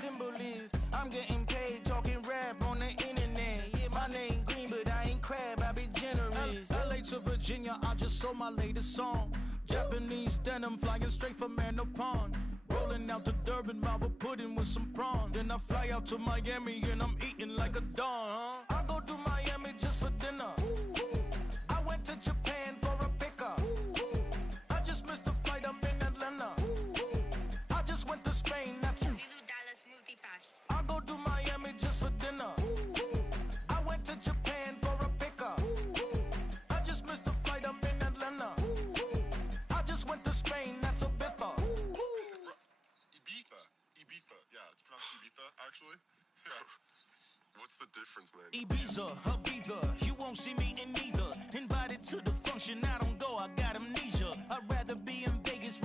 symbol is. I'm getting paid talking rap on the internet. Yeah, my name green, but I ain't crab, I be generous. LA to Virginia, I just sold my latest song. Japanese denim flying straight from Manopon. Rolling out to Durban, Marvel pudding with some prawn. Then I fly out to Miami and I'm eating like a don, I go to Miami just for dinner. I went to Japan for a pickup. I just missed the flight, I'm in Atlanta. I just went to Spain, not you. I go to Miami just for dinner. I went to Japan for a pickup. I just missed the flight, I'm in Atlanta. I just went to Spain, that's a bither. Ibiza, yeah, it's pronounced Ibiza, actually. Yeah. What's the difference, man? Ibiza, Ibiza, you won't see me in neither. Invited to the function, I don't go, I got amnesia. I'd rather be in Vegas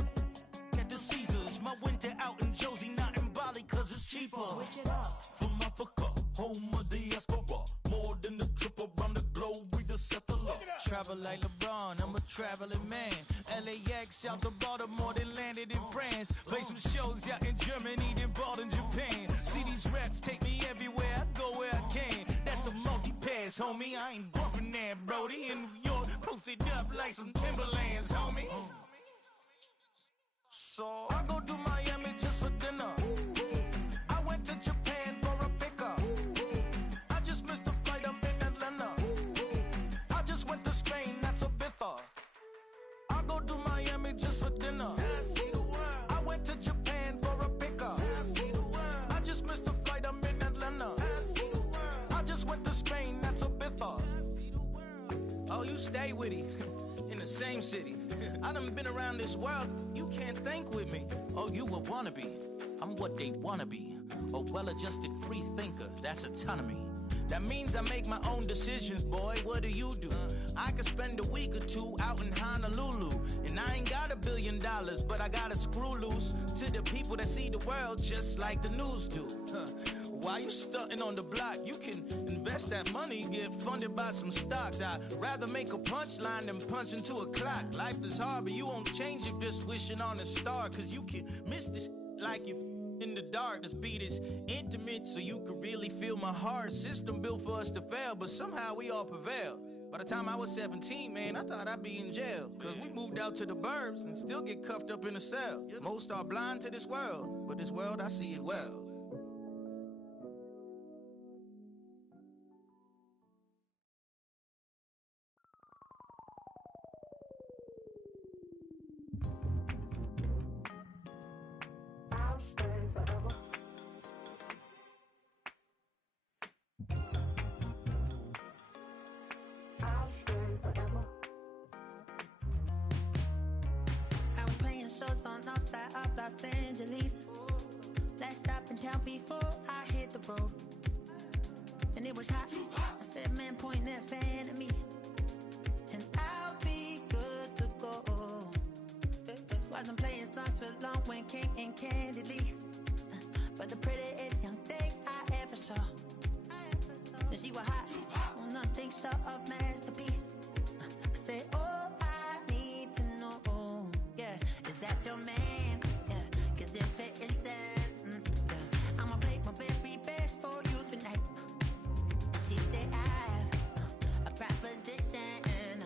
at the Caesars. My winter out in Josie, not in Bali, cause it's cheaper. Switch it up. From Africa, home of the diaspora. More than the trip around the globe, we the settler. Travel like LeBron, I'm a traveling man. LAX out to Baltimore, then landed in France. Play some shows out in Germany, then bought in Japan. See these raps take me everywhere, I go where I can. That's the multi-pass, homie, I ain't bumping that, Brody. In New York, posted up like some Timberlands, homie. So I go to Miami just for dinner. I went to Japan for a pickup. I just missed the flight, I'm in Atlanta. I just went to Spain, that's a bither. I go to Miami just for dinner. I went to Japan for a pickup. I just missed the flight, I'm in Atlanta. I just went to Spain, that's a bither. Oh, you stay with it. In the same city. I done been around this world, you can't think with me. Oh, you a wannabe, I'm what they wanna be. A well-adjusted free thinker, that's autonomy. That means I make my own decisions, boy, what do you do? I could spend a week or two out in Honolulu. And I ain't got $1 billion, but I got a screw loose to the people that see the world just like the news do. While you stunting on the block, you can invest that money, get funded by some stocks. I'd rather make a punchline than punch into a clock. Life is hard, but you won't change it just wishing on a star. Cause you can miss this like you in the dark. This beat is intimate, so you can really feel my heart. System built for us to fail, but somehow we all prevail. By the time I was 17, man, I thought I'd be in jail. Cause we moved out to the burbs and still get cuffed up in a cell. Most are blind to this world, but this world, I see it well. Los Angeles. Last stop in town before I hit the road. And it was hot. I said, man, point that fan at me, and I'll be good to go. Wasn't playing songs for long when King and Candidly, but the prettiest young thing I ever saw. And she was hot, well, nothing short of masterpiece. I said, oh, I need to know, yeah, is that your man? Cause if it isn't, I'ma play my very best for you tonight. She said I have a proposition.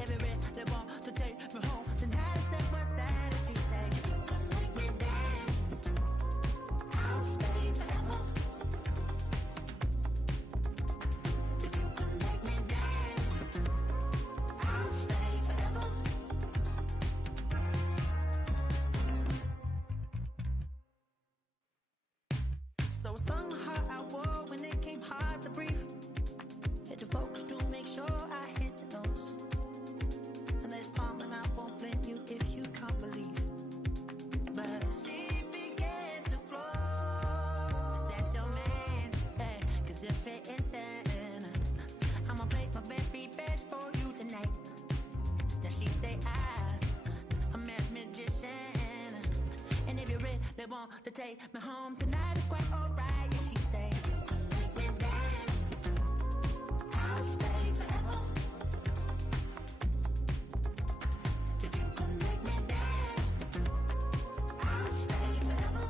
Every they want to take me home tonight. I said, what's that? And she said, if you come make me dance, I'll stay forever. If you come make me dance, I'll stay forever. So I sung how I wore when it came hard to breathe. Hit the focus to make sure I hit the notes. And let's palm and I won't blame you if you can't believe. But she began to flow. That's your man, hey, cause if it isn't, I'ma play my very best for you tonight. Now she say I'm a magician. And if you're ready, they want to take me home tonight, it's quite alright. Yeah, she say, if you come make me dance, I'll stay forever. If you come make me dance, I'll stay forever.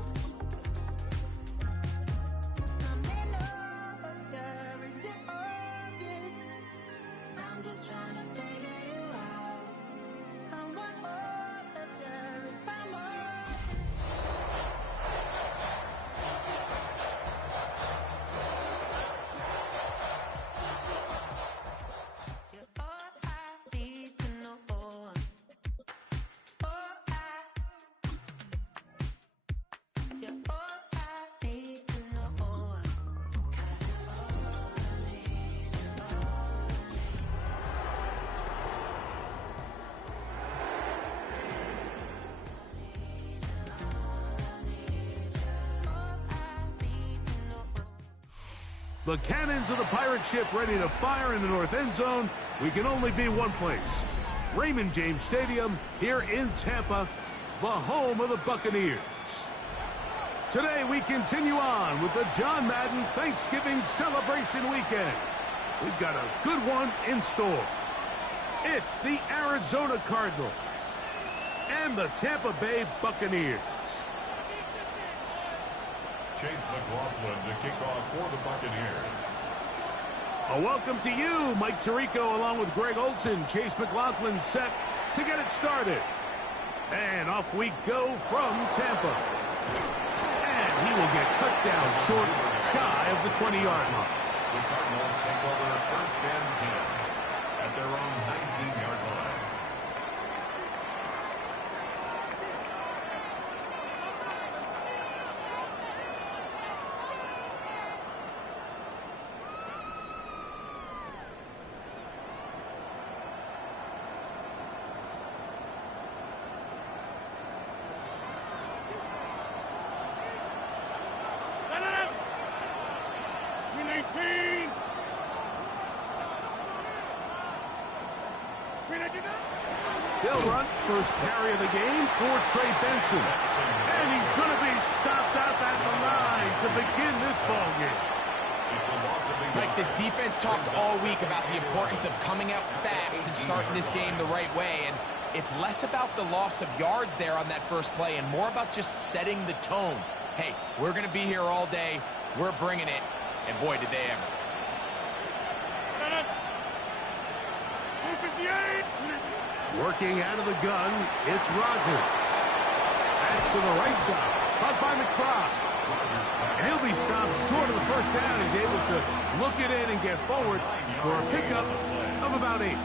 The cannons of the pirate ship ready to fire in the north end zone. We can only be one place. Raymond James Stadium here in Tampa, the home of the Buccaneers. Today we continue on with the John Madden Thanksgiving celebration weekend. We've got a good one in store. It's the Arizona Cardinals and the Tampa Bay Buccaneers. Chase McLaughlin to kick off for the Buccaneers. A welcome to you, Mike Tirico, along with Greg Olson. Chase McLaughlin set to get it started. And off we go from Tampa. And he will get cut down short, shy of the 20-yard line. The Cardinals take over first and 10 at their own 19-yard line. He'll run first carry of the game for Trey Benson. And he's going to be stopped out at the line to begin this ball game. Like, this defense talked all week about the importance of coming out fast and starting this game the right way. And it's less about the loss of yards there on that first play and more about just setting the tone. Hey, we're going to be here all day. We're bringing it. And boy, did they ever. Working out of the gun, it's Rodgers. That's to the right side, caught by McBride. And he'll be stopped short of the first down. He's able to look it in and get forward for a pickup of about 8.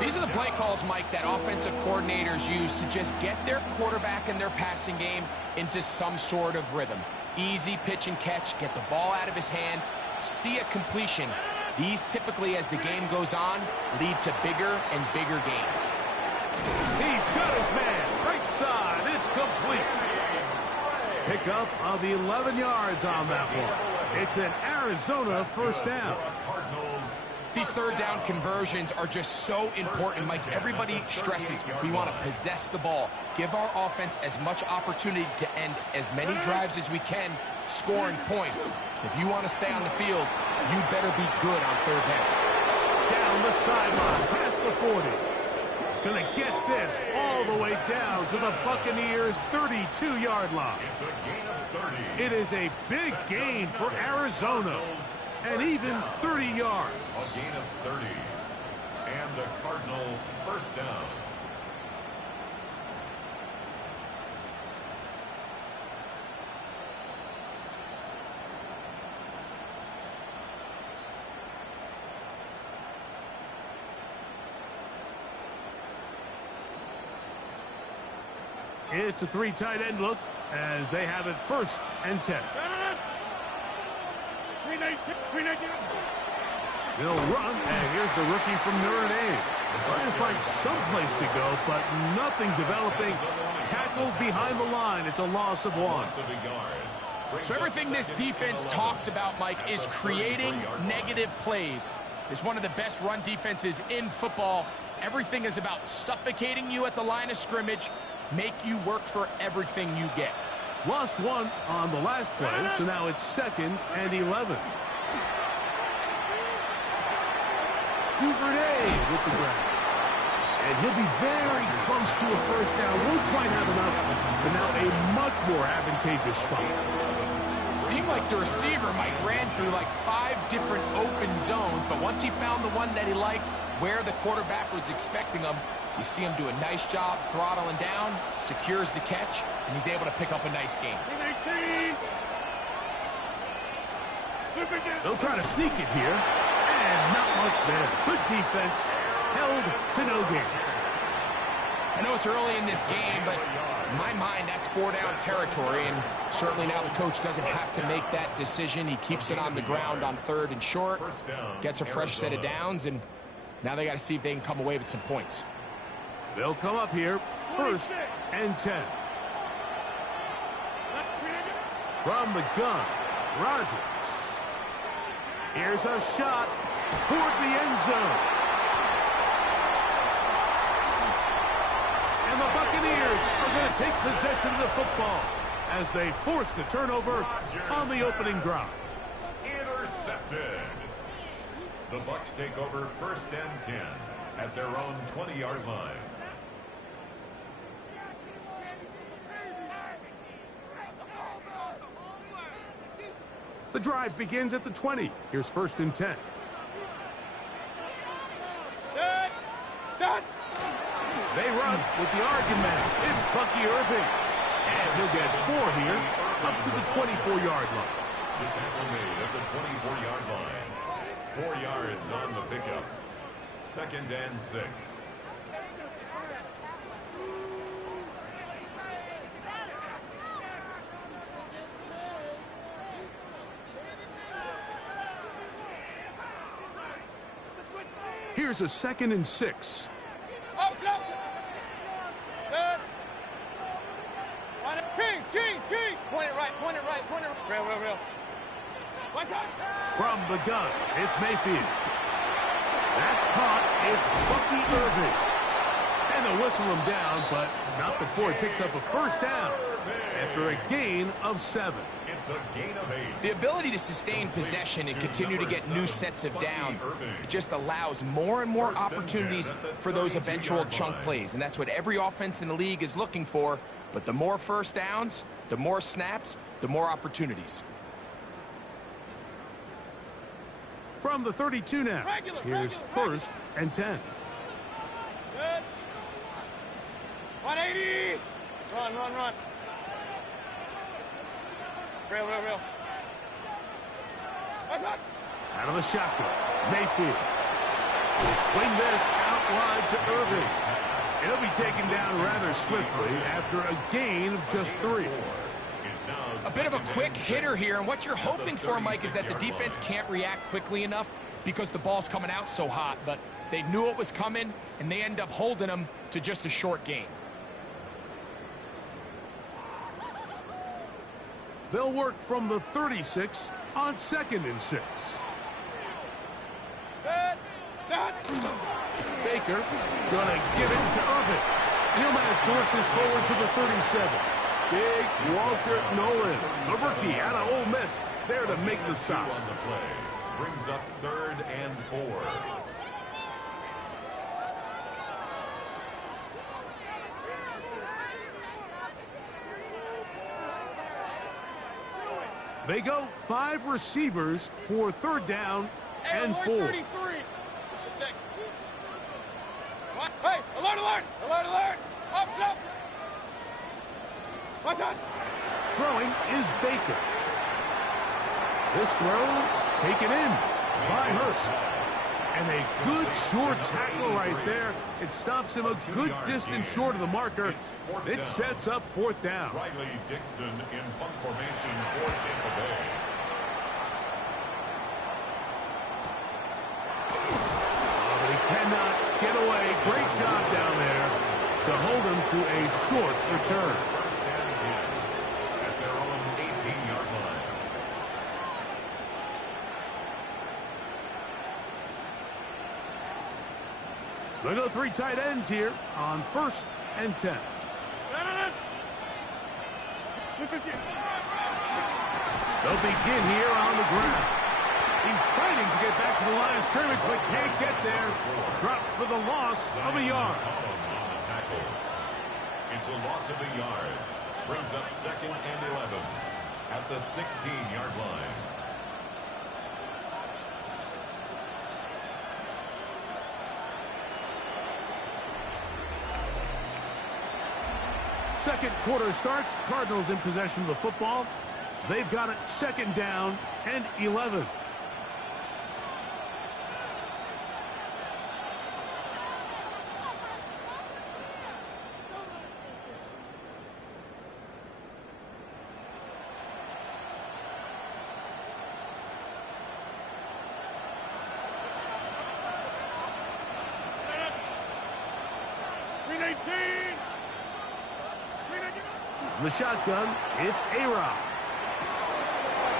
These are the play calls, Mike, that offensive coordinators use to just get their quarterback and their passing game into some sort of rhythm. Easy pitch and catch, get the ball out of his hand, see a completion. These typically, as the game goes on, lead to bigger and bigger gains. He's got his man. Right side. It's complete. Pickup of 11 yards on that one. It's an Arizona first down. These third down conversions are just so important, Mike. Everybody stresses we want to possess the ball, give our offense as much opportunity to end as many drives as we can, scoring points. So if you want to stay on the field, you better be good on third down. Down the sideline, past the 40. He's going to get this all the way down to the Buccaneers' 32-yard line. It's a gain of 30. It is a big gain for Arizona, and even 30 yards. A gain of 30. And the Cardinal first down. It's a 3 tight end look as they have it first and 10. They'll run, and here's the rookie from Notre Dame. Trying to find some place to go, but nothing developing. Tackled behind the line. It's a loss of 1. So everything this defense talks about, Mike, is creating negative plays. It's one of the best run defenses in football. Everything is about suffocating you at the line of scrimmage, make you work for everything you get. Lost 1 on the last play, so now it's 2nd and 11. Duvernay with the grab. And he'll be very close to a first down. Won't quite have enough, but now a much more advantageous spot. Seemed like the receiver, Mike, ran through like 5 different open zones, but once he found the one that he liked, where the quarterback was expecting him, you see him do a nice job throttling down, secures the catch, and he's able to pick up a nice gain. They'll try to sneak it here, and not much there. Good defense, held to no gain. I know it's early in this game, but in my mind, that's 4-down territory, and certainly now the coach doesn't have to make that decision. He keeps it on the ground on 3rd and short, gets a fresh set of downs, and now they got to see if they can come away with some points. They'll come up here, 1st and 10. From the gun, Rodgers. Here's a shot toward the end zone. And the Buccaneers are going to take possession of the football as they force the turnover on the opening drive. Intercepted. The Bucs take over 1st and 10 at their own 20-yard line. The drive begins at the 20. Here's 1st and 10. They run with the argument. It's Bucky Irving. And he'll get 4 here up to the 24-yard line. The tackle made at the 24-yard line. 4 yards on the pickup. 2nd and 6. Here's a 2nd and 6. Kings. Point it right. Real. From the gun, it's Mayfield. That's caught. It's Bucky Irving. And they'll whistle him down, but not before he picks up a 1st down after a gain of 7. It's a gain of 8. The ability to sustain possession and continue to get new sets of down, it just allows more and more opportunities for those eventual chunk plays. And that's what every offense in the league is looking for. But the more 1st downs, the more snaps, the more opportunities. From the 32 now, here's 1st and 10. Good. 180. Run. Real. Out of the shotgun, Mayfield will swing this out wide to Irving. He'll be taken down rather swiftly after a gain of just 3. A bit of a quick hitter here, and what you're hoping for, Mike, is that the defense can't react quickly enough because the ball's coming out so hot, but they knew it was coming, and they end up holding them to just a short gain. They'll work from the 36 on 2nd and 6. Baker gonna give it to Irving. And he'll manage to work this forward to the 37. Big Walter Nolan, a rookie out of Ole Miss, there to make the stop. On the play. Brings up 3rd and 4. They go 5 receivers for 3rd down and 4. Hey, alert! Up! What's on? Throwing is Baker. This throw taken in by Hurst. And a good short tackle right there. It stops him a good distance short of the marker. It sets up 4th down. Riley Dixon in punt formation for Tampa Bay. Oh, but he cannot get away. Great job down there to hold him to a short return. 1st and 10 at their own 18-yard line. They go 3 tight ends here on 1st and 10. They'll begin here on the ground. He's fighting to get back to the line of scrimmage, but can't get there. Dropped for the loss of a yard. On the tackle. It's a loss of a yard. Brings up 2nd and 11 at the 16-yard line. Second quarter starts. Cardinals in possession of the football. They've got it 2nd down and 11. The shotgun, it's A-Rod.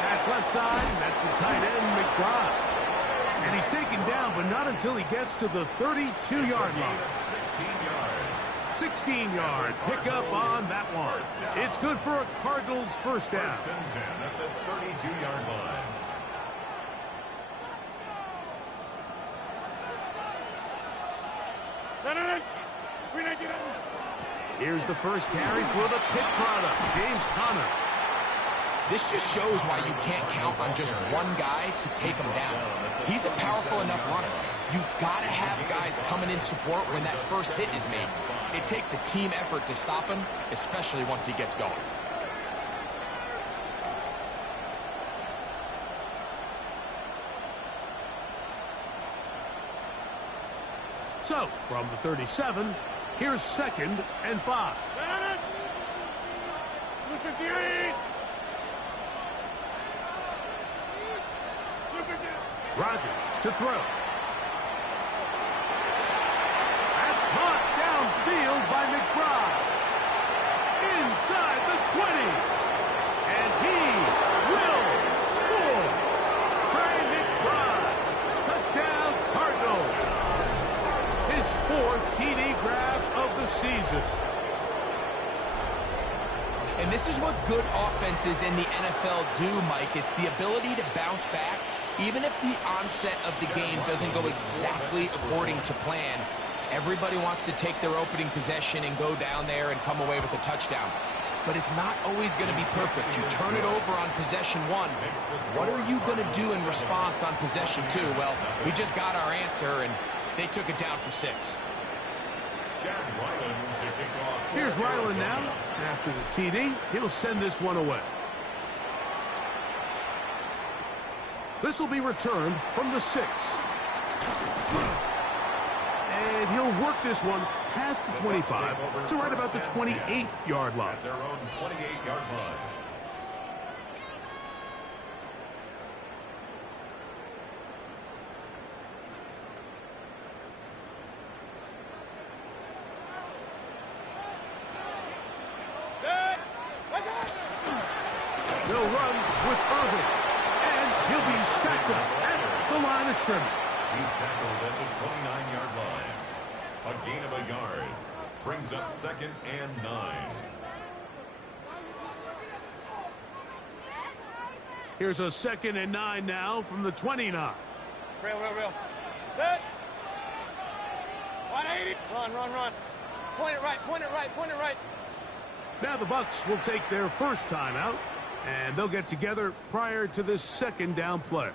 That's left side, that's the tight end, McBride. And he's taken down, but not until he gets to the 32-yard line. 16-yard pickup on that one. It's good for a Cardinals first down. First and 10 at the 32-yard line. Here's the first carry for the Pitt product, James Conner. This just shows why you can't count on just one guy to take him down. He's a powerful enough runner. You've got to have guys coming in support when that first hit is made. It takes a team effort to stop him, especially once he gets going. So, from the 37, here's 2nd and 5. Rodgers to throw. That's caught downfield by McBride. Inside the 20. And he will score. Trey McBride. Touchdown Cardinals. His 4th TD grab of the season. And this is what good offenses in the NFL do, Mike. It's the ability to bounce back, even if the onset of the game doesn't go exactly according to plan. Everybody wants to take their opening possession and go down there and come away with a touchdown. But it's not always going to be perfect. You turn it over on possession 1. What are you going to do in response on possession 2? Well, we just got our answer, and they took it down for 6. Here's Ryland now. After the TD, he'll send this one away. This will be returned from the 6. And he'll work this one past the 25 to right about the 28-yard line. Their own 28-yard line. They'll run with Irving. And he'll be stacked up at the line of scrimmage. He's tackled at the 29-yard line. A gain of a yard. Brings up 2nd and 9. Here's a 2nd and 9 now from the 29. Real. Set. 180. Run. Point it right. Now the Bucs will take their first timeout, and they'll get together prior to this 2nd down play.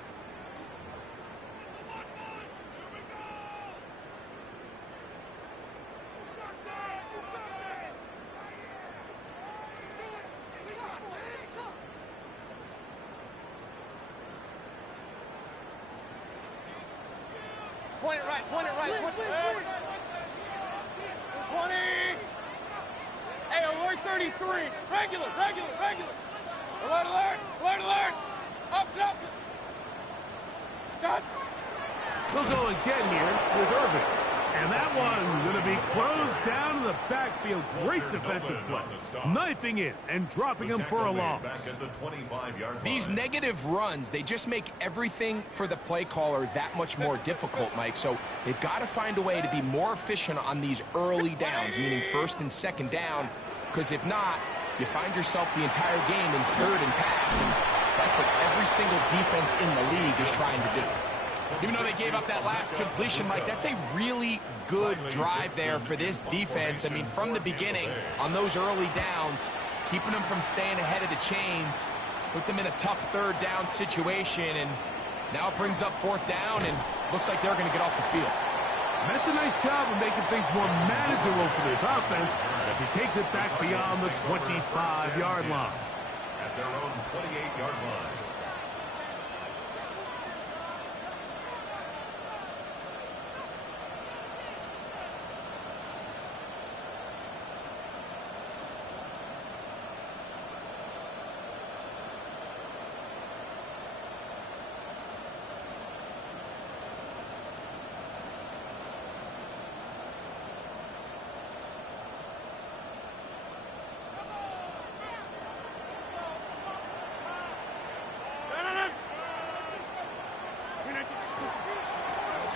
Point it right. 20. Hey, alert 33. Regular. Alert. Up. Scott. They'll go again here with Irving. And that one going to be closed down in the backfield. Great defensive play. Knifing it and dropping him for a loss. These negative runs, they just make everything for the play caller that much more difficult, Mike. So they've got to find a way to be more efficient on these early downs, meaning 1st and 2nd down, because if not, you find yourself the entire game in 3rd and pass. And that's what every single defense in the league is trying to do. Even though they gave up that last completion, Mike, that's a really good drive there for this defense. I mean, from the beginning, on those early downs, keeping them from staying ahead of the chains, put them in a tough 3rd down situation, and now it brings up 4th down, and looks like they're going to get off the field. That's a nice job of making things more manageable for this offense as he takes it back beyond the 25-yard line. At their own 28-yard line.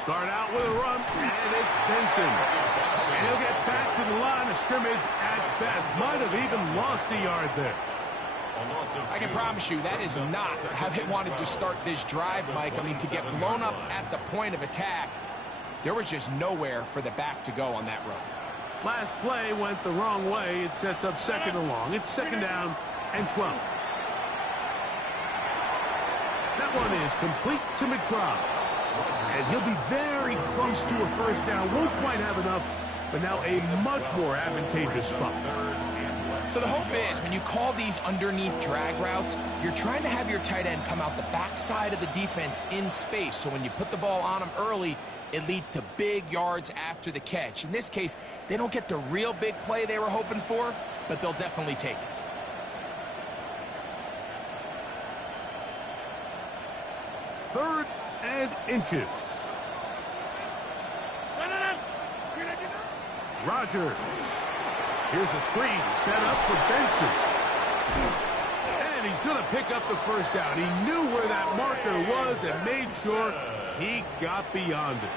start out with a run, and it's Benson. And he'll get back to the line of scrimmage at best. Might have even lost a yard there. I can promise you that is not how they wanted to start this drive, Mike. I mean, to get blown up at the point of attack, there was just nowhere for the back to go on that run. Last play went the wrong way. It sets up second and long. It's second down and 12. That one is complete to McBride. And he'll be very close to a first down. Won't quite have enough, but now a much more advantageous spot. So the hope is when you call these underneath drag routes, you're trying to have your tight end come out the backside of the defense in space. So when you put the ball on him early, it leads to big yards after the catch. In this case, they don't get the real big play they were hoping for, but they'll definitely take it. Third and inches. Rodgers. Here's a screen set up for Benson. And he's going to pick up the first down. He knew where that marker was and made sure he got beyond it.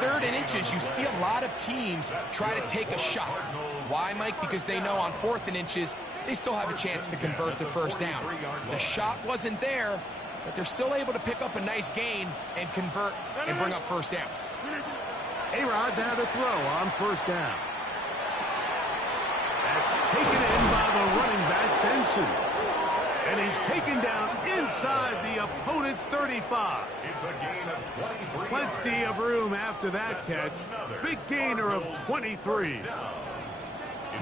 Third and inches, you see a lot of teams try to take a shot. Why, Mike? Because they know on fourth and inches, they still have a chance to convert the first down. The shot wasn't there, but they're still able to pick up a nice gain and convert and bring up first down. A-Rod now to throw on first down. That's taken in by the running back, Benson. And he's taken down inside the opponent's 35. It's a gain of 23 Plenty of room after that catch. Big gainer of 23.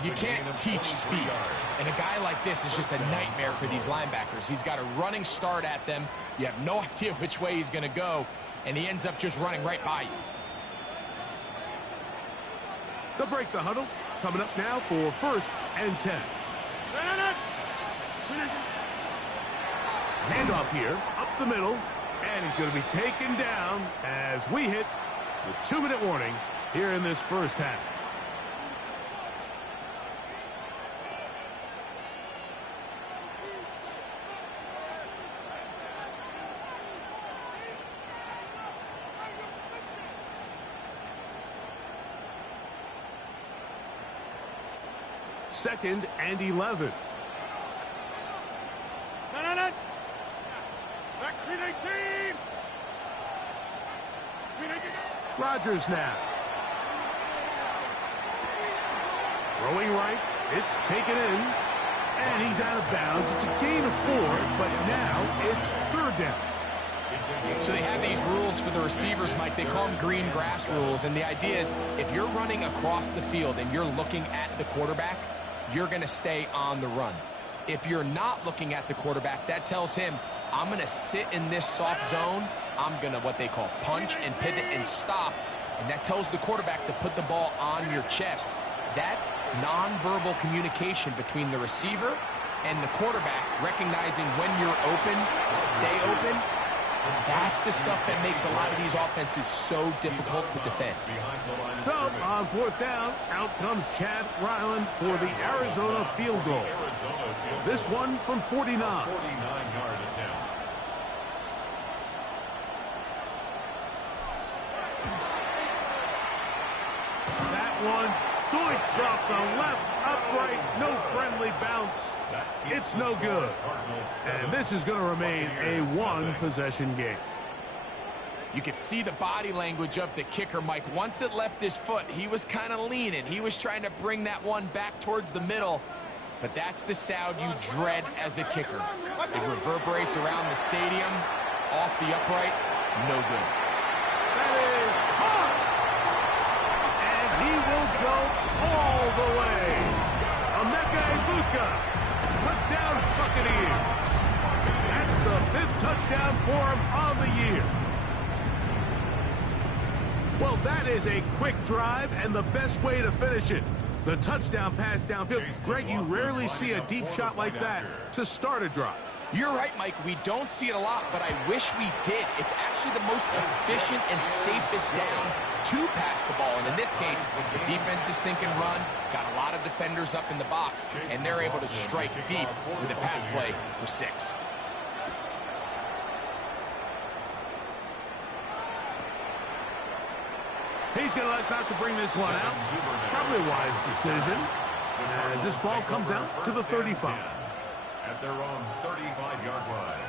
You can't teach speed. And a guy like this is just a nightmare for these linebackers. He's got a running start at them. You have no idea which way he's going to go, and he ends up just running right by you. They'll break the huddle. Coming up now for first and 10. Handoff here, up the middle, and he's going to be taken down as we hit the 2-minute warning here in this first half. Second and 11. Rodgers now. Throwing right. It's taken in. And he's out of bounds. It's a gain of 4, but now it's third down. So they have these rules for the receivers, Mike. They call them green grass rules. And the idea is if you're running across the field and you're looking at the quarterback, you're going to stay on the run. If you're not looking at the quarterback, that tells him, I'm going to sit in this soft zone. I'm going to what they call punch and pivot and stop. And that tells the quarterback to put the ball on your chest. That nonverbal communication between the receiver and the quarterback, recognizing when you're open, stay open, that's the stuff that makes a lot of these offenses so difficult to defend. So, on fourth down, out comes Chad Ryland for the Arizona field goal. This one from 49. 49-yard attempt. That one doinks off the left upright, no friendly bounce. It's no good. And this is going to remain a one-possession game. You could see the body language of the kicker, Mike. Once it left his foot, he was kind of leaning. He was trying to bring that one back towards the middle. But that's the sound you dread as a kicker. It reverberates around the stadium, off the upright, no good. That is hot! And he will go all the way. Emeka Egbuka, touchdown Buccaneers. That's the 5th touchdown for him on the year. Well, that is a quick drive and the best way to finish it. The touchdown pass downfield. Greg, you rarely see a deep shot like that to start a drive. You're right, Mike. We don't see it a lot, but I wish we did. It's actually the most efficient and safest down to pass the ball. And in this case, the defense is thinking run, got a lot of defenders up in the box, and they're able to strike deep with a pass play for 6. He's going to elect not to bring this one out. Probably a wise decision as this ball comes out to the 35. At their own 35-yard line.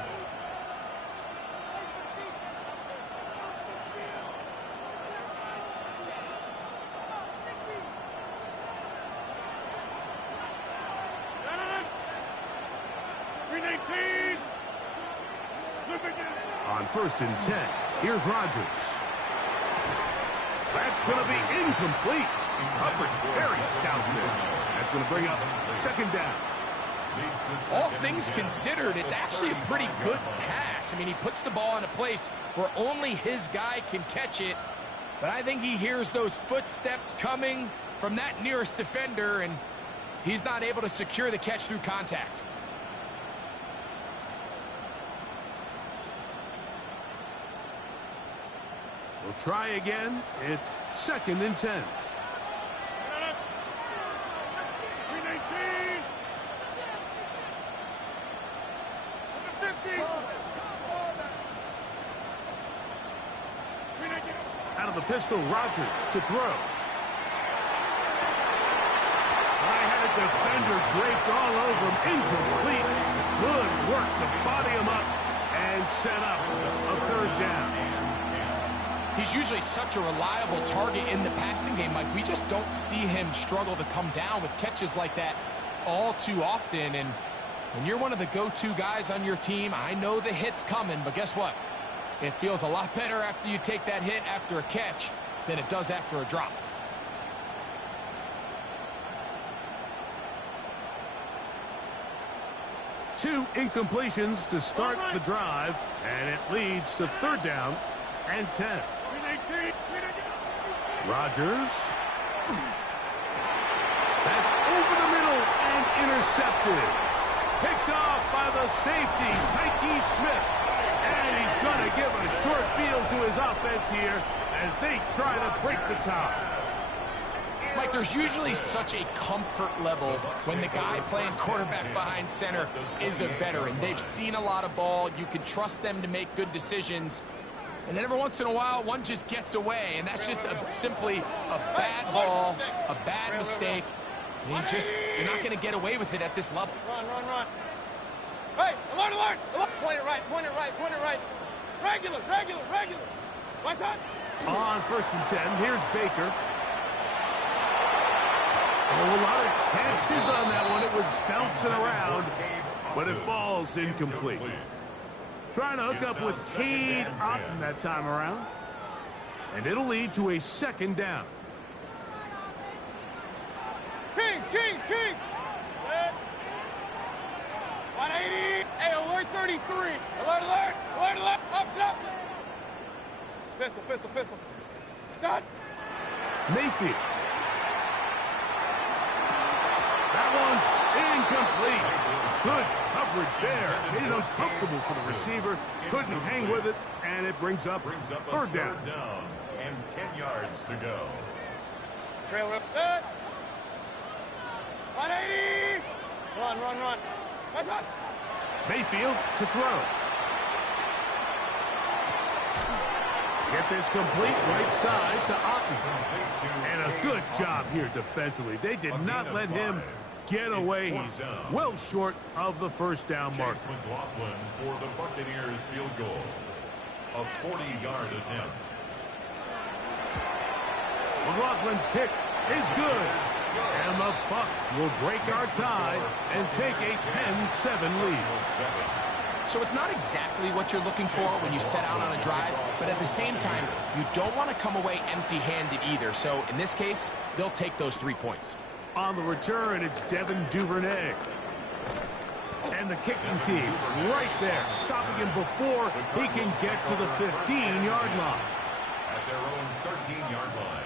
On 1st and 10, here's Rodgers. That's going to be incomplete. Coverage very stout there. That's going to bring up 2nd down. All things considered, it's actually a pretty good pass. I mean, he puts the ball in a place where only his guy can catch it. But I think he hears those footsteps coming from that nearest defender, and he's not able to secure the catch through contact. We'll try again. It's 2nd and 10. Out of the pistol, Rodgers to throw. I had a defender draped all over him. Incomplete. Good work to body him up and set up a 3rd down. He's usually such a reliable target in the passing game. Like, we just don't see him struggle to come down with catches like that all too often. And when you're one of the go-to guys on your team, I know the hit's coming, but guess what? It feels a lot better after you take that hit after a catch than it does after a drop. Two incompletions to start the drive, and it leads to 3rd down and 10. Rodgers. That's over the middle and intercepted. Picked off by the safety, Tyke Smith. And he's going to give a short field to his offense here as they try to break the tie. Mike, there's usually such a comfort level when the guy playing quarterback behind center is a veteran. They've seen a lot of ball. You can trust them to make good decisions. And then every once in a while, one just gets away, and that's just simply a bad ball, a bad mistake. And you're not going to get away with it at this level. Run. Hey, alert, alert! Point it right. Regular. What's that? On 1st and 10, here's Baker. Oh, a lot of chances on that one. It was bouncing around, but it falls incomplete. Trying to hook up with Cade Otton that time around. And it'll lead to a 2nd down. Kings! 180! Hey, alert 33! Alert! Up! Pistol. Stop! Mayfield. That one's incomplete. Good coverage there. Made it uncomfortable for the receiver. Couldn't hang with it, and it brings up 3rd down. And 10 yards to go. Trail up. 180! Run. What's up? Mayfield to throw. Get this complete right side to Otton. And a good job here defensively. They did not let him get away. He's well short of the 1st down mark. McLaughlin for the Buccaneers field goal. A 40-yard attempt. McLaughlin's kick is good. And the Bucs will break our tie and take a 10-7 lead. So it's not exactly what you're looking for when you set out on a drive, but at the same time, you don't want to come away empty-handed either. So in this case, they'll take those 3 points. On the return, it's Devin Duvernay. And the kicking team right there, stopping him before he can get to the 15-yard line. At their own 13-yard line.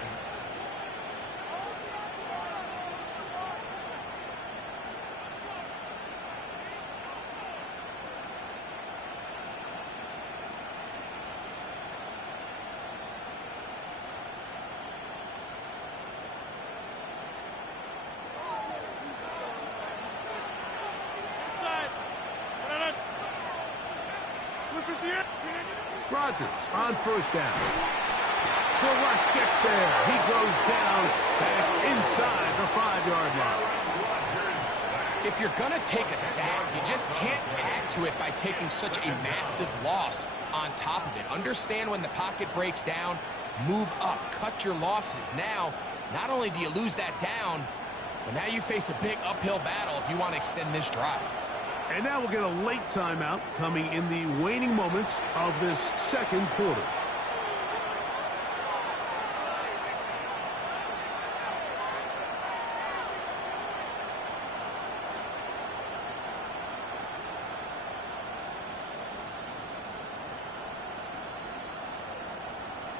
Rodgers on 1st down. The rush gets there. He goes down back inside the 5-yard line. If you're going to take a sack, you just can't add to it by taking such a massive loss on top of it. Understand when the pocket breaks down, move up, cut your losses. Now, not only do you lose that down, but now you face a big uphill battle if you want to extend this drive. And now we'll get a late timeout coming in the waning moments of this second quarter.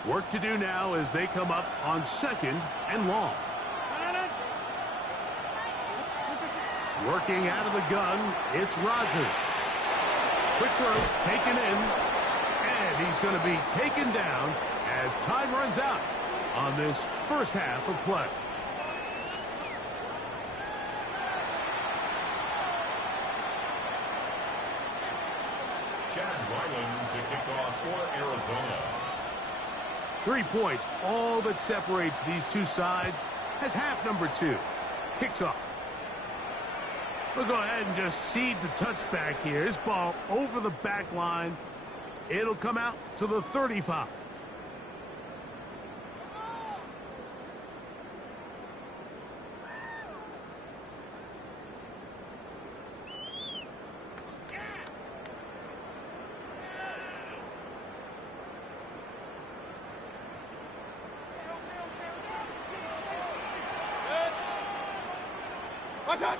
Work to do now as they come up on 2nd and long. Working out of the gun, it's Rodgers. Quick throw, taken in, and he's going to be taken down as time runs out on this first half of play. Chad Ryland to kick off for Arizona. 3 points, all that separates these two sides, as half number 2 kicks off. We'll go ahead and just seed the touchback here. This ball over the back line. It'll come out to the 35. What's up?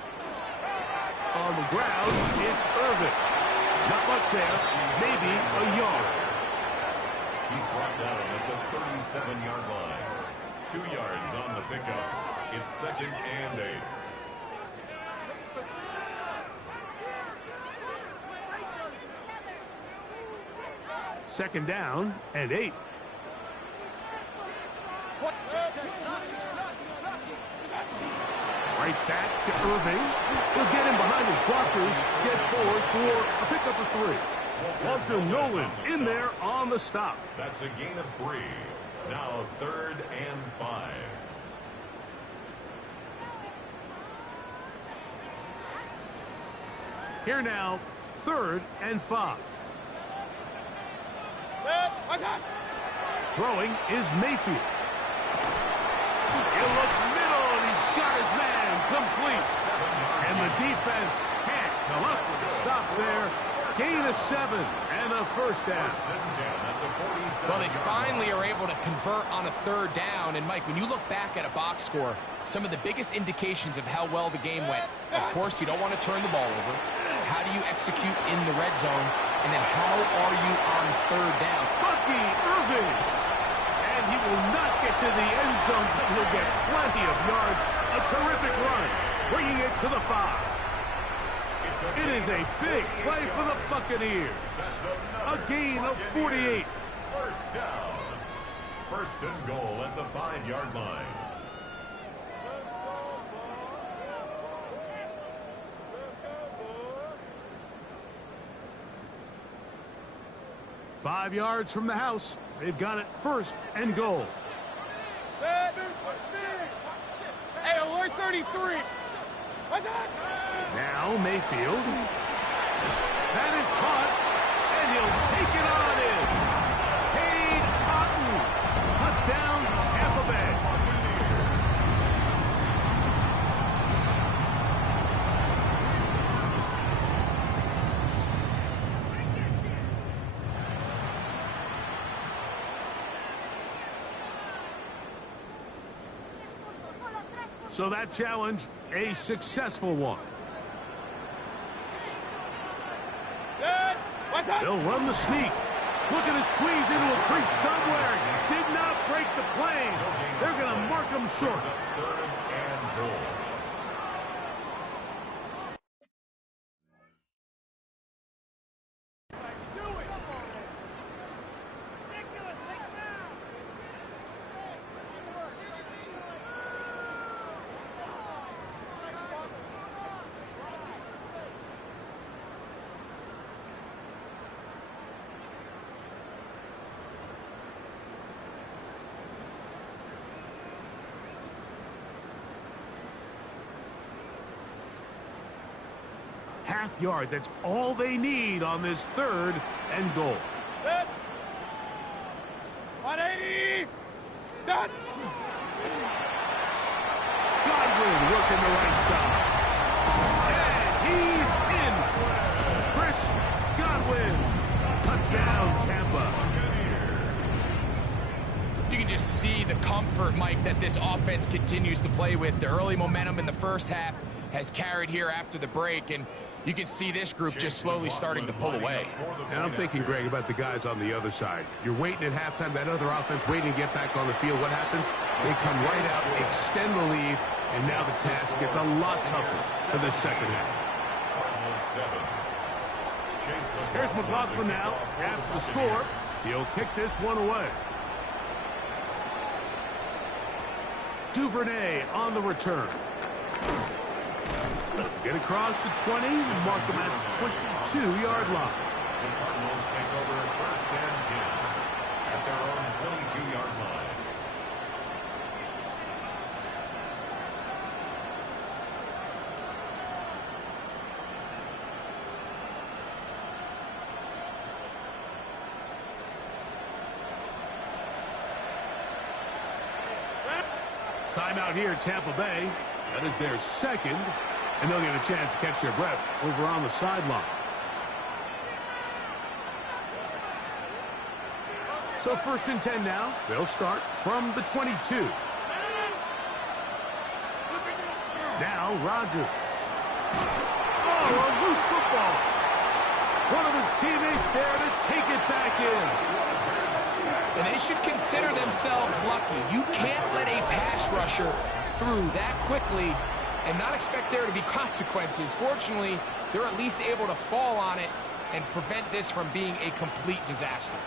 On the ground, it's Irvin. Not much there, maybe a yard. He's brought down at the 37-yard line. 2 yards on the pickup. It's 2nd and 8. Second down and 8. Right back to Irving. He'll get him behind his blockers, get forward for a pickup of 3. Walter Nolan in there on the stop. That's a gain of 3. Now 3rd and 5. Here now, 3rd and 5. Throwing is Mayfield. He'll look middle, and he's got his man complete. And the defense can't come up with a stop there. Gain of 7 and a first down. Well, they finally are able to convert on a 3rd down. And, Mike, when you look back at a box score, some of the biggest indications of how well the game went, of course, you don't want to turn the ball over. How do you execute in the red zone? And then how are you on 3rd down? Bucky Irving. And he will not get to the end zone, but he'll get plenty of yards. A terrific run, bringing it to the 5. It is a big play for the Buccaneers. A gain of 48. First down. 1st and goal at the 5-yard line. Five yards from the house. They've got it 1st and goal. Hey, alert 33. What's that? Now Mayfield. That is caught, and he'll take it on in. Cade Otton. Touchdown, Tampa Bay. So that challenge, a successful one. They'll run the sneak. Looking to squeeze into a crease somewhere. Did not break the plane. They're going to mark him short. 3rd and goal. 1.5 yards. That's all they need on this 3rd and goal. Good. 180. Done. Godwin working the right side. And he's in. Chris Godwin. Touchdown, Tampa. You can just see the comfort, Mike, that this offense continues to play with. The early momentum in the first half has carried here after the break, and you can see this group just slowly starting to pull away. And I'm thinking, Greg, about the guys on the other side. You're waiting at halftime, that other offense waiting to get back on the field. What happens? They come right out, extend the lead, and now the task gets a lot tougher for the second half. Here's McLaughlin now. After the score, he'll kick this one away. Duvernay on the return. Get across the 20, mark them at the 22-yard line. The Cardinals take over 1st and 10 at their own 22-yard line. Timeout here, Tampa Bay. That is their 2nd, and they'll get a chance to catch their breath over on the sideline. So 1st and 10 now. They'll start from the 22. Now Rodgers. Oh, a loose football. One of his teammates there to take it back in. And they should consider themselves lucky. You can't let a pass rusher through that quickly and not expect there to be consequences. Fortunately, they're at least able to fall on it and prevent this from being a complete disaster.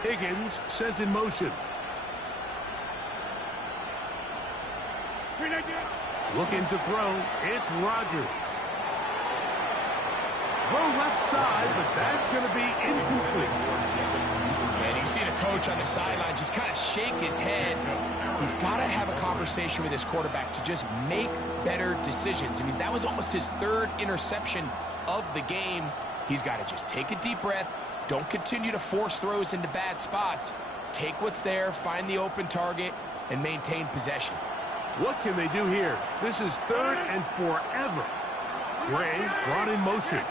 Higgins sent in motion. Looking to throw. It's Rodgers. Throw left side, but that's going to be incomplete. And you see the coach on the sideline just kind of shake his head. He's got to have a conversation with his quarterback to just make better decisions. I mean, that was almost his 3rd interception of the game. He's got to just take a deep breath. Don't continue to force throws into bad spots. Take what's there, find the open target, and maintain possession. What can they do here? This is 3rd and forever. Gray brought in motion.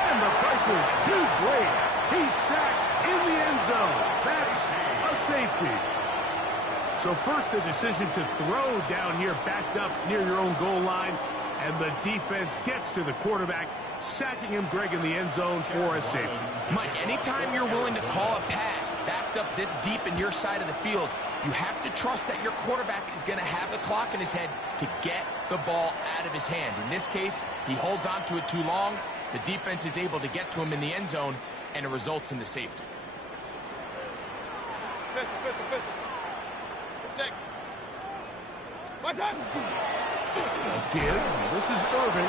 And the pressure too great. He's sacked in the end zone. That's a safety. So first the decision to throw down here backed up near your own goal line. And the defense gets to the quarterback, sacking him, Greg, in the end zone for a safety. Mike, anytime you're willing to call a pass backed up this deep in your side of the field, you have to trust that your quarterback is going to have the clock in his head to get the ball out of his hand. In this case, he holds on to it too long. The defense is able to get to him in the end zone, and it results in the safety. What's up? Give. This is Irving.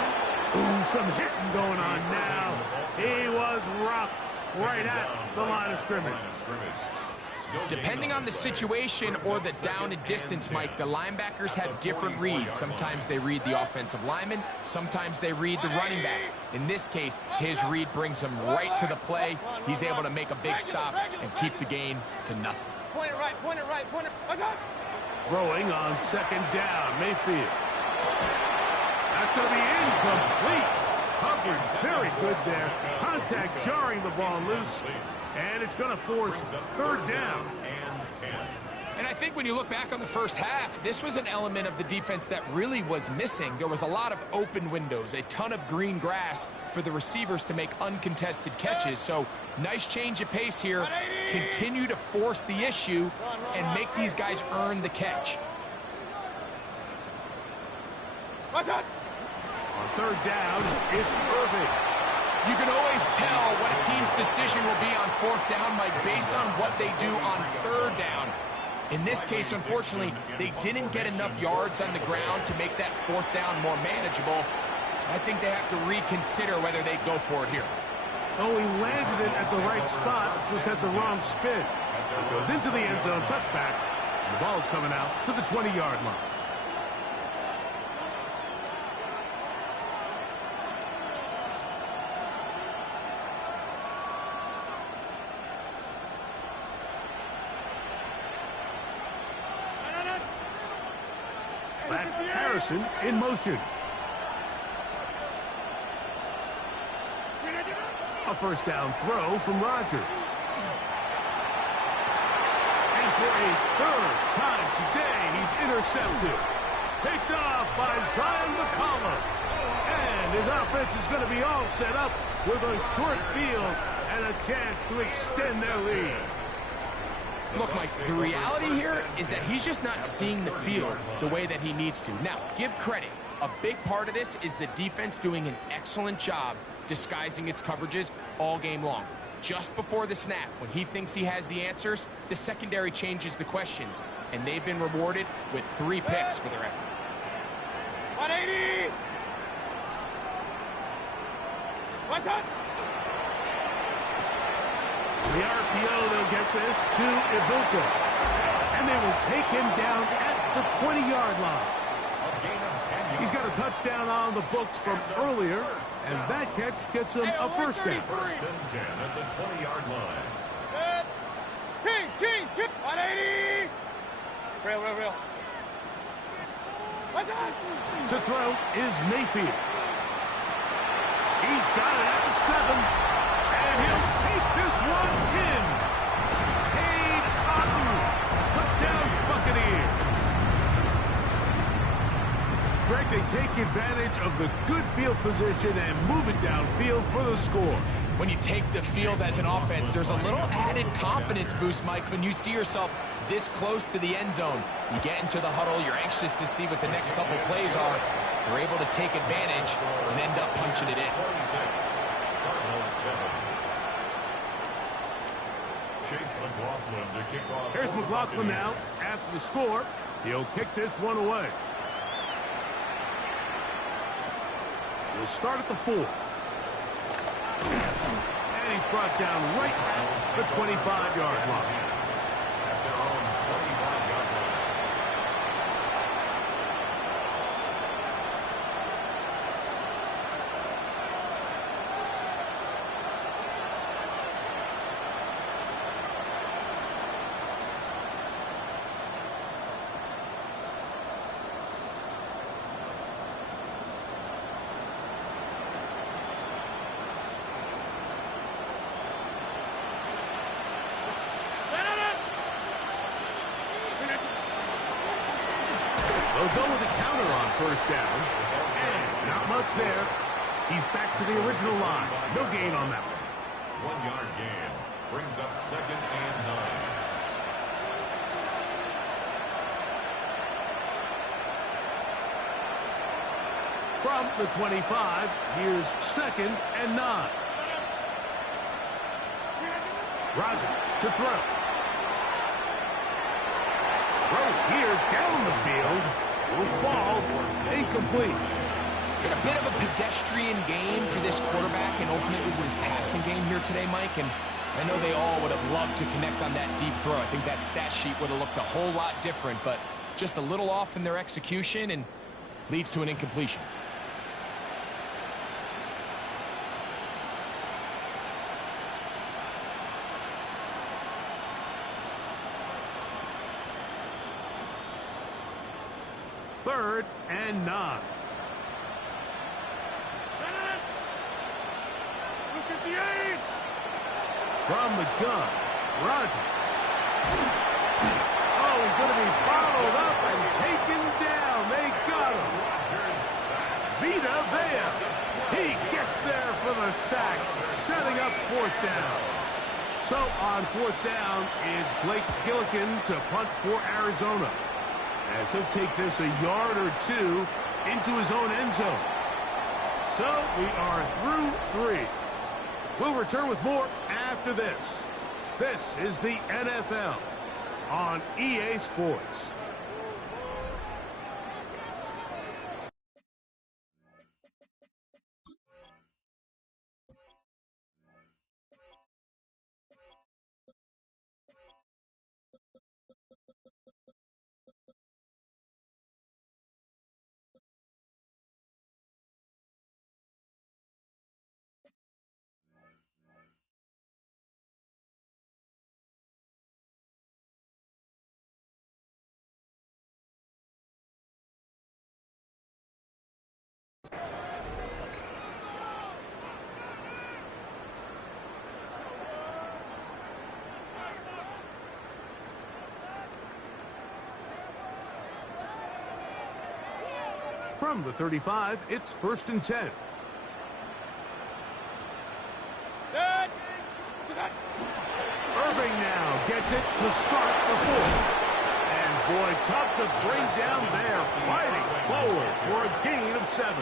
Ooh, some hitting going on now. He was rocked right at the line of scrimmage. Depending on the situation or the down and distance, Mike, the linebackers have different reads. Sometimes they read the offensive lineman. Sometimes they read the running back. In this case, his read brings him right to the play. He's able to make a big stop and keep the gain to nothing. Point it right, point it right, point it. What's up? Throwing on 2nd down, Mayfield. That's going to be incomplete. Coverage very good there. Contact jarring the ball loose. And it's going to force 3rd down. And I think when you look back on the first half, this was an element of the defense that really was missing. There was a lot of open windows, a ton of green grass for the receivers to make uncontested catches. So nice change of pace here. Continue to force the issue and make these guys earn the catch. What's up? On third down, it's Irving. You can always tell what a team's decision will be on fourth down, Mike, based on what they do on third down. In this case, unfortunately, they didn't get enough yards on the ground to make that fourth down more manageable. So I think they have to reconsider whether they go for it here. Oh, he landed it at the right spot, just at the wrong spin. It goes into the end zone, touchback, and the ball's coming out to the 20-yard line. That's Harrison in motion. A first down throw from Rodgers. And for a third time today, he's intercepted. Picked off by Zion McCollum. And his offense is going to be all set up with a short field and a chance to extend their lead. Look, Mike, the reality here is that he's just not seeing the field the way that he needs to. Now, give credit. A big part of this is the defense doing an excellent job disguising its coverages all game long. Just before the snap, when he thinks he has the answers, the secondary changes the questions, and they've been rewarded with 3 picks for their effort. 180! What's up? The RPO, they'll get this to Ibuka. And they will take him down at the 20-yard line. He's got a touchdown on the books from earlier, and that catch gets him a first down. First and 10 at the 20-yard line. Kings! 180! Real. What's up? To throw is Mayfield. He's got it at the 7. And he'll take this one in. Cade Otton. Touchdown Buccaneers. Greg, they take advantage of the good field position and move it downfield for the score. When you take the field as an offense, there's a little added confidence boost, Mike, when you see yourself this close to the end zone. You get into the huddle, you're anxious to see what the next couple plays are. You're able to take advantage and end up punching it in. 7. Chase McLaughlin to kick off. Here's McLaughlin now after the score. He'll kick this one away. He'll start at the 4. And he's brought down right at the 25-yard line. At their own 25-yard line. They'll go with a counter on first down. And not much there. He's back to the original line. No gain on that one. 1-yard gain. Brings up 2nd and 9. From the 25, here's 2nd and 9. Rodgers to throw. Throw here down the field. Will fall. Incomplete. It's been a bit of a pedestrian game for this quarterback and ultimately with his passing game here today, Mike. And I know they all would have loved to connect on that deep throw. I think that stat sheet would have looked a whole lot different, but just a little off in their execution and leads to an incompletion. Third and 9. From the gun, Rodgers. Oh, he's going to be followed up and taken down. They got him. Vita Vea. He gets there for the sack, setting up fourth down. So on fourth down, it's Blake Gillikin to punt for Arizona, as he'll take this a yard or two into his own end zone. So we are through 3. We'll return with more after this. This is the NFL on EA Sports. From the 35, it's 1st and 10. Irving now gets it to start the 4th. And boy, tough to bring down there, fighting forward for a gain of 7.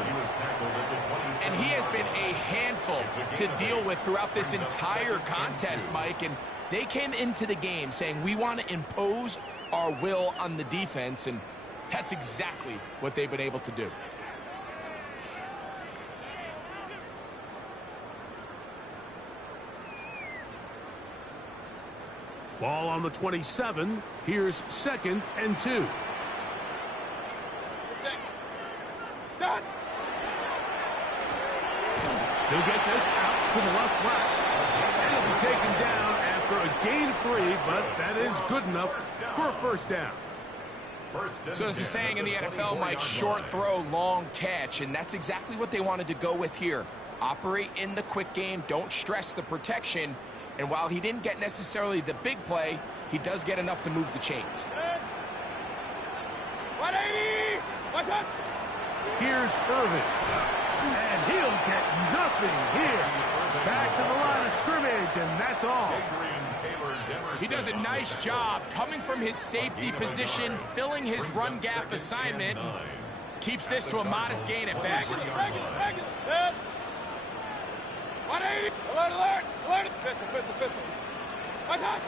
And he has been a handful to deal with throughout this entire contest, Mike. And they came into the game saying, we want to impose our will on the defense, and that's exactly what they've been able to do. Ball on the 27. Here's 2nd and 2. Start. He'll get this out to the left flat. And he'll be taken down after a gain of 3, but that is good enough for a 1st down. So as the saying in the NFL, Mike, short throw, long catch, and that's exactly what they wanted to go with here. Operate in the quick game, don't stress the protection, and while he didn't get necessarily the big play, he does get enough to move the chains. 180! What's up? Here's Irving, and he'll get nothing here. Back to the line of scrimmage, and that's all. He does a nice job coming from his safety position, filling his run gap assignment. Keeps this to a modest gain at best. 180! Alert, alert! Alert! Pistol. What's up?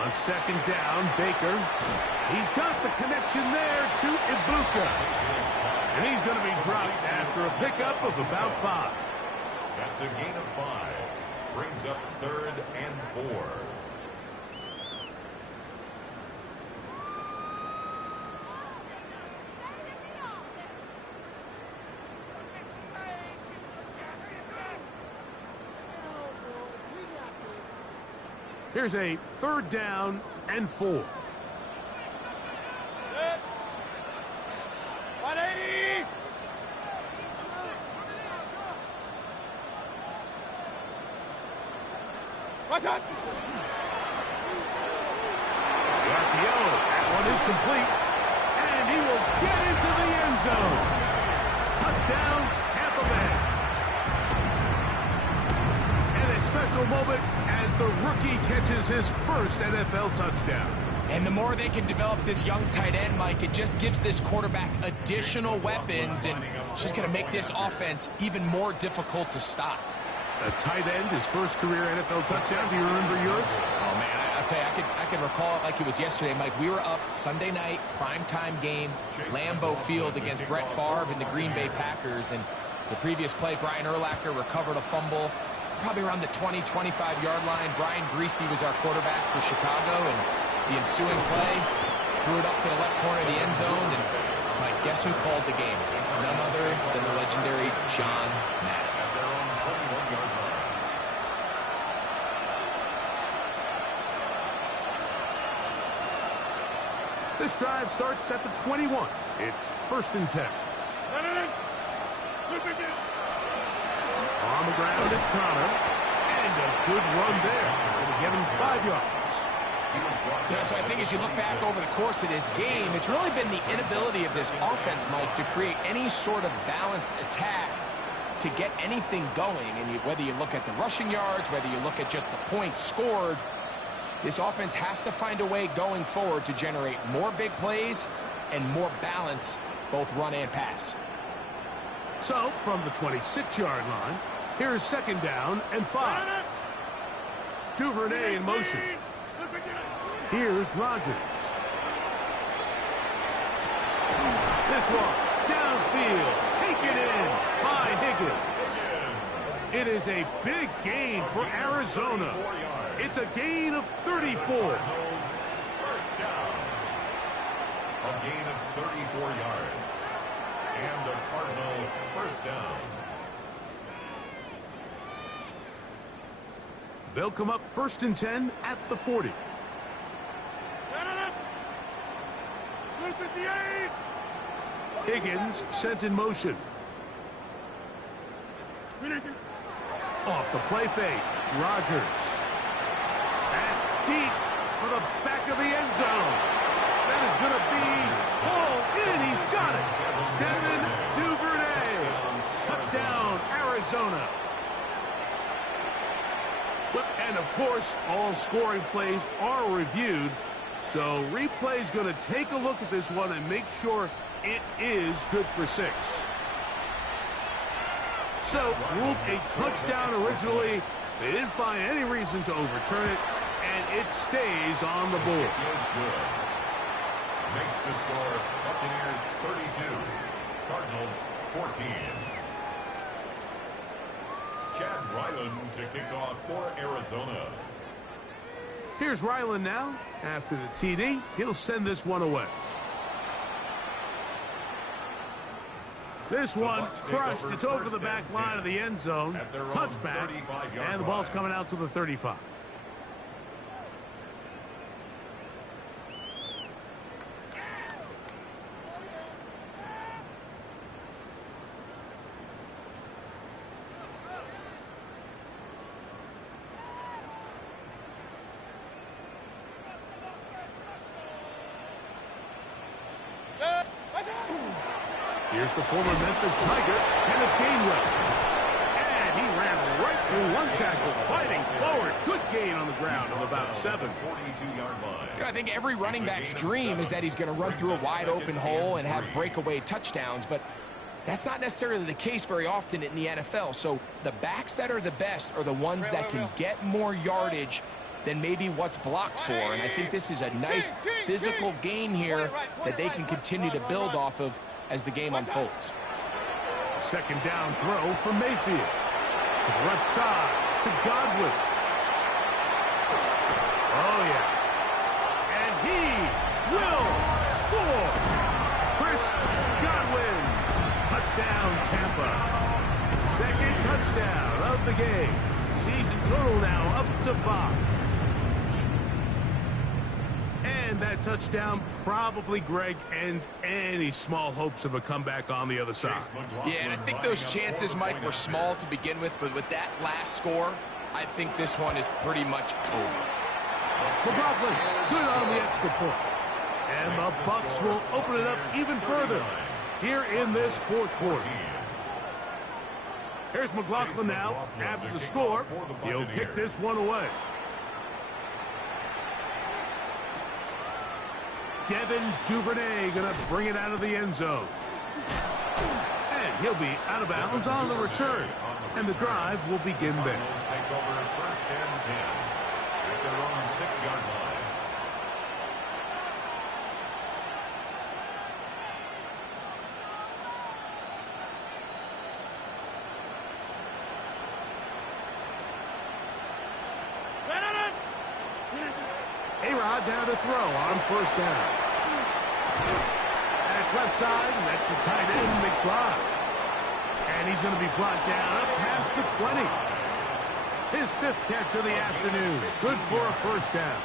On 2nd down, Baker. He's got the connection there to Ibuka. And he's going to be dropped after a pickup of about 5. That's a gain of 5. Brings up 3rd and 4. Here's a 3rd down and 4. 180! What's up? Rjfl, that one is complete. And he will get into the end zone. Touchdown, Tampa Bay. And a special moment as the rookie catches his first NFL touchdown. And the more they can develop this young tight end, Mike, it just gives this quarterback additional weapons, and it's just going to make this offense even more difficult to stop. A tight end, his first career NFL touchdown. Do you remember yours? Oh, man, I'll tell you, I could recall it like it was yesterday, Mike. We were up Sunday night, primetime game, Lambeau Field against Brett Favre and the Green Bay Packers. And the previous play, Brian Urlacher recovered a fumble probably around the 20, 25-yard line. Brian Greasy was our quarterback for Chicago, and the ensuing play threw it up to the left corner of the end zone. And, Mike, guess who called the game? None other than the legendary John Madden. This drive starts at the 21. It's 1st and 10. On the ground, it's Connor. And a good run there. Going to get him 5 yards. Yeah, so I think as you look back over the course of this game, it's really been the inability of this offense, Mike, to create any sort of balanced attack to get anything going. And whether you look at the rushing yards, whether you look at just the points scored, this offense has to find a way going forward to generate more big plays and more balance, both run and pass. So, from the 26-yard line, here's second down and 5. Duvernay in motion. Here's Rodgers. This one, downfield, taken in by Higgins. It is a big gain for Arizona. It's a gain of 34. First down. A gain of 34 yards. And a Cardinal first down. They'll come up 1st and 10 at the 40. Higgins sent in motion. Off the play fake, Rodgers. That's deep for the back of the end zone. That is going to be pulled in. He's got it. Devin Duvernay. Touchdown, Arizona. And, of course, all scoring plays are reviewed. So replay's going to take a look at this one and make sure it is good for 6. So, ruled a touchdown originally. They didn't find any reason to overturn it, and it stays on the board. Is good. Makes the score Buccaneers 32, Cardinals 14. Chad Ryland to kick off for Arizona. Here's Ryland now. After the TD, he'll send this one away. This one crushed. It's over the back line of the end zone. Touchback. And the ball's coming out to the 35. Here's the former Memphis Tiger, Kenneth Gainwell. And he ran right through one tackle, fighting forward. Good gain on the ground of about 7. 42-yard line. I think every running back's dream is that he's going to run through a wide open hole and have breakaway touchdowns, but that's not necessarily the case very often in the NFL. So the backs that are the best are the ones that can get more yardage than maybe what's blocked for. And I think this is a nice physical gain here that they can continue to build off of as the game unfolds. Second down throw from Mayfield. To the left side, to Godwin. Oh, yeah. And he will score. Chris Godwin. Touchdown, Tampa. Second touchdown of the game. Season total now up to 5. And that touchdown probably, Greg, ends any small hopes of a comeback on the other side. Yeah, and I think those chances, Mike, were small to begin with, but with that last score, I think this one is pretty much over. McLaughlin, good on the extra point. And the Bucs will open it up even further here in this 4th quarter. Here's McLaughlin now. After the score, he'll kick this one away. Devin Duvernay going to bring it out of the end zone. And he'll be out of bounds on the return. And the drive will begin there. Take over 1st and 10 at their own 6-yard line. A-Rod down to throw on 1st down. And it's left side, and that's the tight end, McBride. And he's going to be brought down up past the 20. His 5th catch of the afternoon. Good for a 1st down.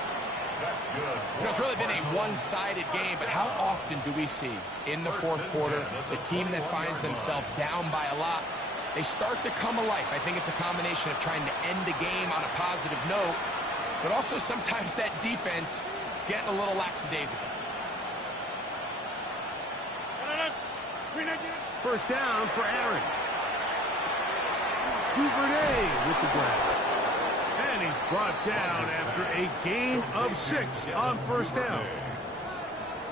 That's good. You know, it's really been a one-sided game, but how often do we see in the 4th quarter the team that finds themselves down by a lot, they start to come alive? I think it's a combination of trying to end the game on a positive note, but also sometimes that defense getting a little lackadaisical. 1st down for Aaron. Duvernay with the grab. And he's brought down after a gain of 6 on 1st down.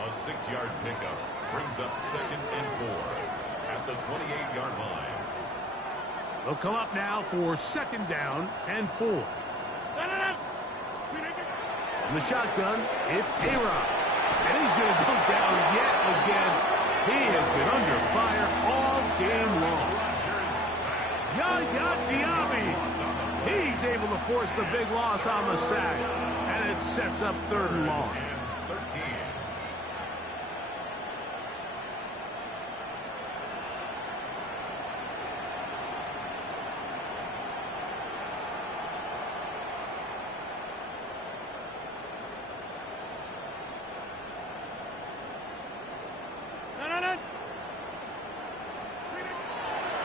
A 6-yard pickup brings up 2nd and 4 at the 28-yard line. They'll come up now for 2nd down and 4. In the shotgun, it's A-Rod. And he's going to go down yet again. He has been under fire all game long. Yaya Diaby. He's able to force the big loss on the sack. And it sets up 3rd and long. 13.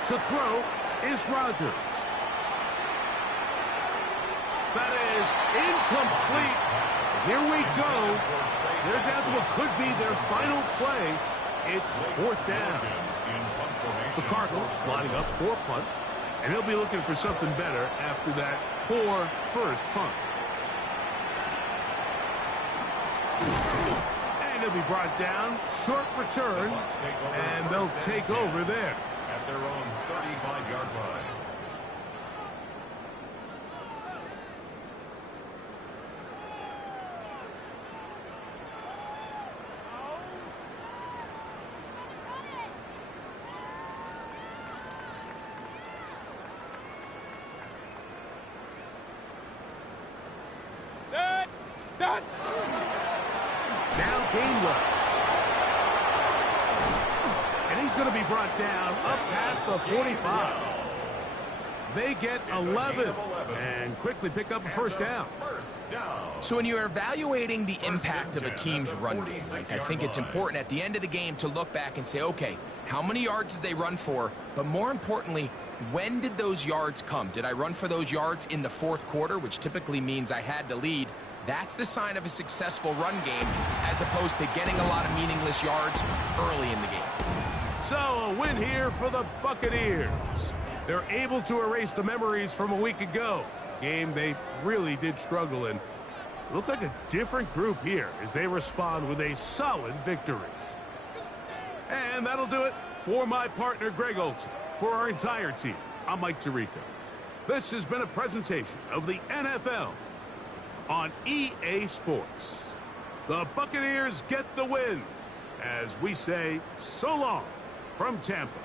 To throw is Rodgers. That is incomplete. Here we go. They're down to what could be their final play. It's 4th down. The Cardinals lining up for punt, and he'll be looking for something better after that poor first punt. And he'll be brought down, short return, and they'll take over there. At their own 35-yard line. Done. Now Gainwell. And he's going to be brought down up past the 45. They get 11 and quickly pick up a 1st down. So when you're evaluating the impact of a team's run game, I think it's important at the end of the game to look back and say, okay, how many yards did they run for? But more importantly, when did those yards come? Did I run for those yards in the 4th quarter, which typically means I had to lead? That's the sign of a successful run game, as opposed to getting a lot of meaningless yards early in the game. So a win here for the Buccaneers. They're able to erase the memories from a week ago. Game they really did struggle in. Look like a different group here as they respond with a solid victory. And that'll do it for my partner Greg Olson. For our entire team, I'm Mike Tirico. This has been a presentation of the NFL on EA Sports. The Buccaneers get the win as we say so long from Tampa.